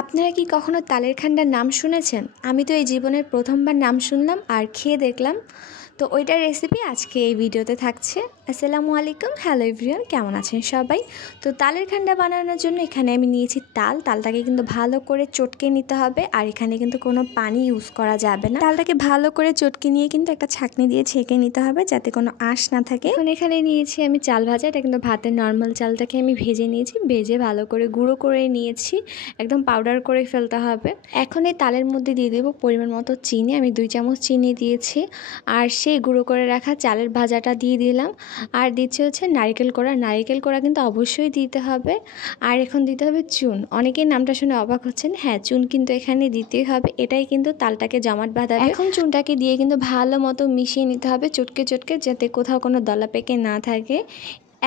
আপনারা কি কখনো তালের খান্ডার নাম শুনেছেন? আমি তো এই জীবনের প্রথমবার নাম শুনলাম আর খেয়ে দেখলাম। তো ওইটার রেসিপি আজকে এই ভিডিওতে থাকছে। আসসালামু আলাইকুম, হ্যালো এভরিওয়ান, কেমন আছেন সবাই? তো তালের খান্ডা বানানোর জন্য এখানে আমি নিয়েছি তালটাকে কিন্তু ভালো করে চটকে নিতে হবে, আর এখানে কিন্তু কোনো পানি ইউজ করা যাবে না। তালটাকে ভালো করে চটকে নিয়ে কিন্তু একটা ছাঁকনি দিয়ে ছেঁকে নিতে হবে যাতে কোনো আঁশ না থাকে। এখন এখানে নিয়েছি আমি চাল ভাজা, এটা কিন্তু ভাতের নর্মাল চালটাকে আমি ভেজে নিয়েছি, ভেজে ভালো করে গুঁড়ো করে নিয়েছি, একদম পাউডার করে ফেলতে হবে। এখন এই তালের মধ্যে দিয়ে দেবো পরিমাণ মতো চিনি, আমি 2 চামচ চিনি দিয়েছি, আর সেই গুঁড়ো করে রাখা চালের ভাজাটা দিয়ে দিলাম, আর দিচ্ছে হচ্ছে নারকেল কোড়া কিন্তু অবশ্যই দিতে হবে। আর এখন দিতে হবে চুন। অনেকেই নামটা শুনে অবাক হচ্ছেন, হ্যাঁ চুন কিন্তু এখানে দিতেই হবে, এটাই কিন্তু তালটাকে জমাট বাঁধাবে। এখন চুনটাকে দিয়ে কিন্তু ভালো মতো মিশিয়ে নিতে হবে চটকে যাতে কোথাও কোনো দলা পেকে না থাকে।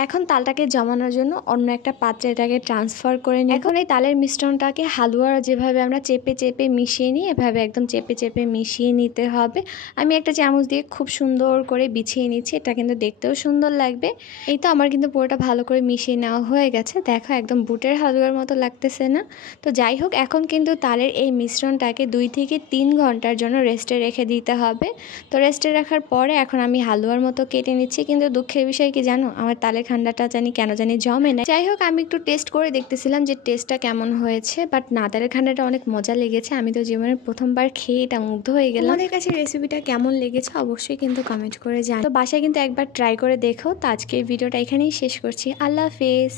এখন তালটাকে জমানোর জন্য অন্য একটা পাত্রে এটাকে ট্রান্সফার করে নিই। এখন এই তালের মিশ্রণটাকে হালুয়ার যেভাবে আমরা চেপে মিশিয়ে নিই, এভাবে একদম চেপে মিশিয়ে নিতে হবে। আমি একটা চামচ দিয়ে খুব সুন্দর করে বিছিয়ে নিচ্ছি, এটা কিন্তু দেখতেও সুন্দর লাগবে। এই তো আমার কিন্তু পুরোটা ভালো করে মিশিয়ে নেওয়া হয়ে গেছে, দেখো একদম বুটের হালুয়ার মতো লাগতেছে না? তো যাই হোক, এখন কিন্তু তালের এই মিশ্রণটাকে 2 থেকে 3 ঘন্টার জন্য রেস্টে রেখে দিতে হবে। তো রেস্টে রাখার পরে এখন আমি হালুয়ার মতো কেটে নিচ্ছি, কিন্তু দুঃখের বিষয় কি জানো, আমার তালের খান্ডাটা কেন জানি জমে না। যাই হোক, আমি একটু টেস্ট করে দেখতেছিলাম যে টেস্টটা কেমন হয়েছে, বাট না, তালের খান্ডাটা অনেক মজা লেগেছে। আমি তো জীবনের প্রথমবার খেয়ে এটা মুগ্ধ হয়ে গেলাম। আমাদের কাছে রেসিপিটা কেমন লেগেছে অবশ্যই কিন্তু কমেন্ট করে জানাও। তো বাসায় কিন্তু একবার ট্রাই করে দেখো। তো আজকের ভিডিওটা এখানেই শেষ করছি। আল্লাহ হাফেজ।